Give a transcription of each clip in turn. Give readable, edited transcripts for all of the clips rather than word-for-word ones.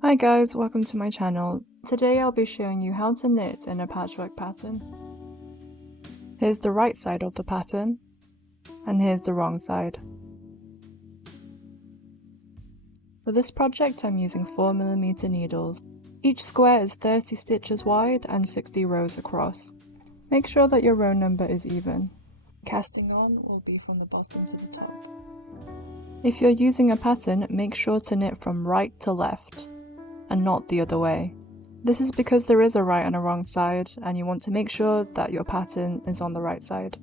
Hi guys, welcome to my channel. Today I'll be showing you how to knit in a patchwork pattern. Here's the right side of the pattern, and here's the wrong side. For this project I'm using 4mm needles. Each square is 30 stitches wide and 60 rows across. Make sure that your row number is even. Casting on will be from the bottom to the top. If you're using a pattern, make sure to knit from right to left, and not the other way. This is because there is a right and a wrong side, and you want to make sure that your pattern is on the right side.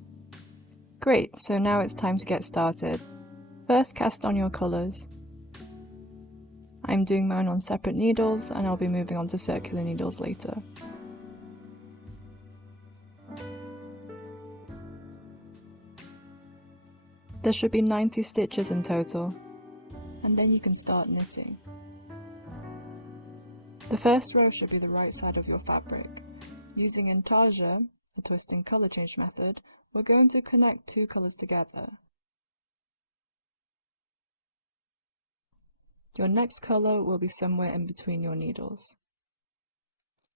Great, so now it's time to get started. First, cast on your colours. I'm doing mine on separate needles, and I'll be moving on to circular needles later. There should be 90 stitches in total, and then you can start knitting. The first row should be the right side of your fabric. Using intarsia, a twisting colour change method, we're going to connect two colours together. Your next colour will be somewhere in between your needles.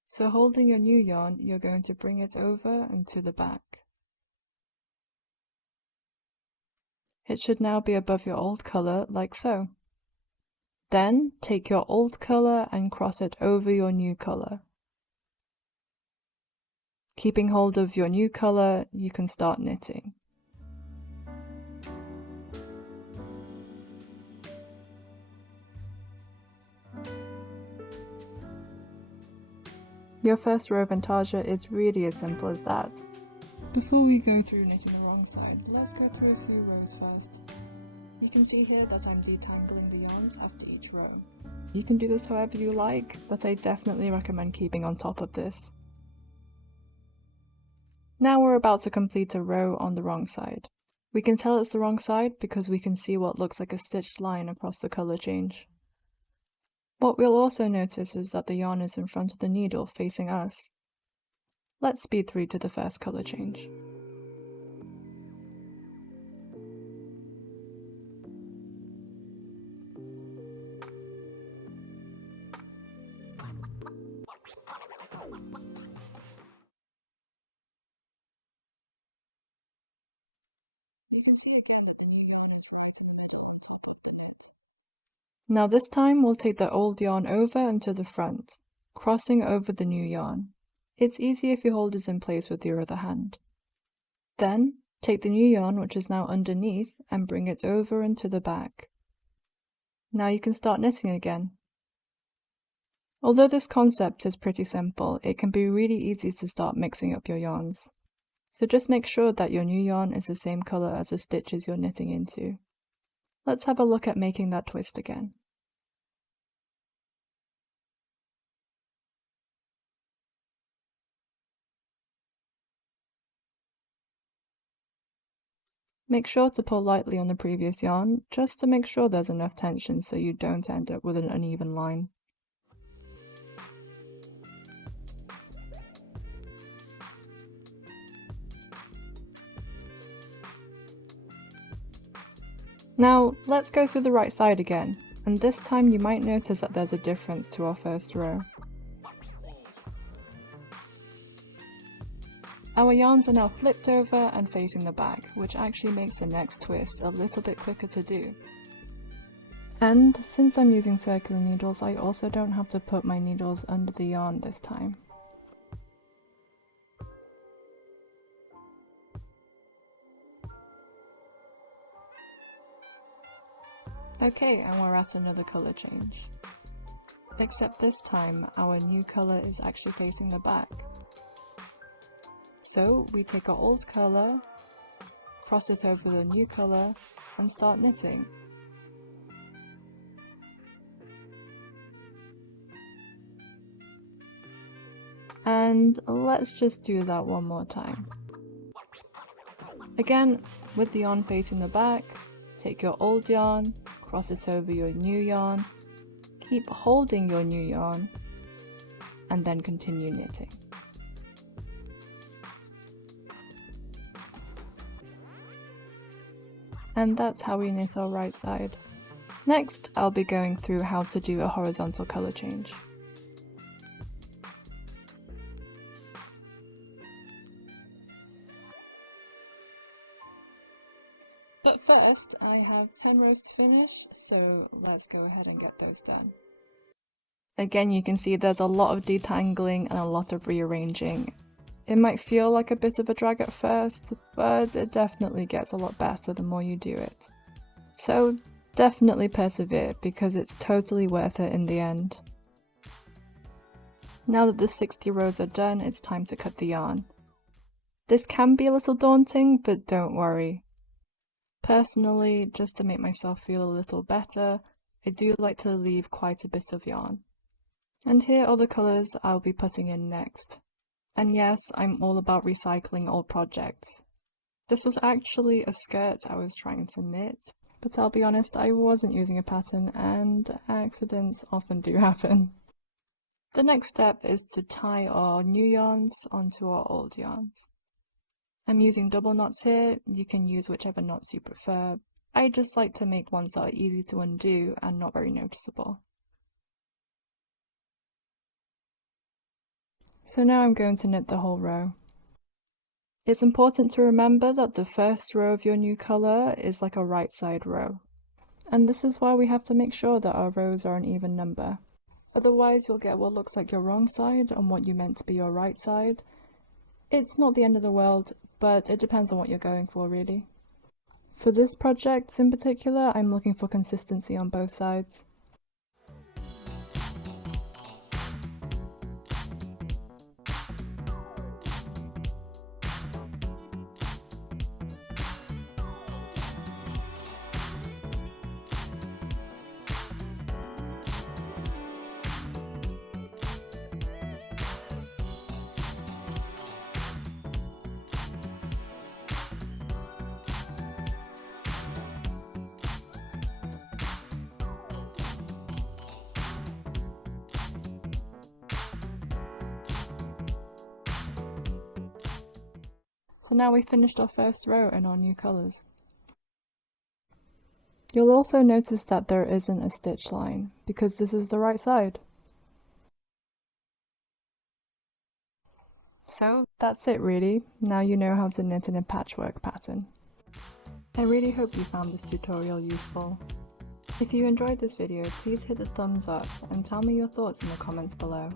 So holding your new yarn, you're going to bring it over and to the back. It should now be above your old colour, like so. Then take your old colour and cross it over your new colour. Keeping hold of your new colour, you can start knitting. Your first row of intarsia is really as simple as that. Before we go through knitting the wrong side, let's go through a few rows first. You can see here that I'm detangling the yarns after each row. You can do this however you like, but I definitely recommend keeping on top of this. Now we're about to complete a row on the wrong side. We can tell it's the wrong side because we can see what looks like a stitched line across the colour change. What we'll also notice is that the yarn is in front of the needle facing us. Let's speed through to the first colour change. You can see again that the new yarn is right in the middle on top of the hoop. Now this time we'll take the old yarn over and to the front, crossing over the new yarn. It's easy if you hold it in place with your other hand. Then, take the new yarn which is now underneath and bring it over and to the back. Now you can start knitting again. Although this concept is pretty simple, it can be really easy to start mixing up your yarns. So just make sure that your new yarn is the same colour as the stitches you're knitting into. Let's have a look at making that twist again. Make sure to pull lightly on the previous yarn, just to make sure there's enough tension so you don't end up with an uneven line. Now, let's go through the right side again, and this time you might notice that there's a difference to our first row. Our yarns are now flipped over and facing the back, which actually makes the next twist a little bit quicker to do. And since I'm using circular needles, I also don't have to put my needles under the yarn this time. Okay, and we're at another colour change. Except this time, our new colour is actually facing the back. So we take our old colour, cross it over the new colour, and start knitting. And let's just do that one more time. Again, with the yarn facing the back, take your old yarn, cross it over your new yarn, keep holding your new yarn, and then continue knitting. And that's how we knit our right side. Next, I'll be going through how to do a horizontal color change. But first, I have 10 rows to finish, so let's go ahead and get those done. Again, you can see there's a lot of detangling and a lot of rearranging. It might feel like a bit of a drag at first, but it definitely gets a lot better the more you do it. So definitely persevere because it's totally worth it in the end. Now that the 60 rows are done, it's time to cut the yarn. This can be a little daunting, but don't worry. Personally, just to make myself feel a little better, I do like to leave quite a bit of yarn. And here are the colours I'll be putting in next. And yes, I'm all about recycling old projects. This was actually a skirt I was trying to knit, but I'll be honest, I wasn't using a pattern and accidents often do happen. The next step is to tie our new yarns onto our old yarns. I'm using double knots here, you can use whichever knots you prefer. I just like to make ones that are easy to undo and not very noticeable. So now I'm going to knit the whole row. It's important to remember that the first row of your new colour is like a right side row. And this is why we have to make sure that our rows are an even number. Otherwise you'll get what looks like your wrong side on what you meant to be your right side. It's not the end of the world, but it depends on what you're going for really. For this project in particular, I'm looking for consistency on both sides. So now we've finished our first row in our new colours. You'll also notice that there isn't a stitch line, because this is the right side. So that's it really, now you know how to knit in a patchwork pattern. I really hope you found this tutorial useful. If you enjoyed this video, please hit the thumbs up and tell me your thoughts in the comments below.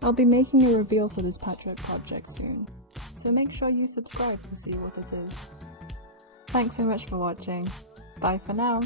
I'll be making a reveal for this patchwork project soon, so make sure you subscribe to see what it is. Thanks so much for watching. Bye for now.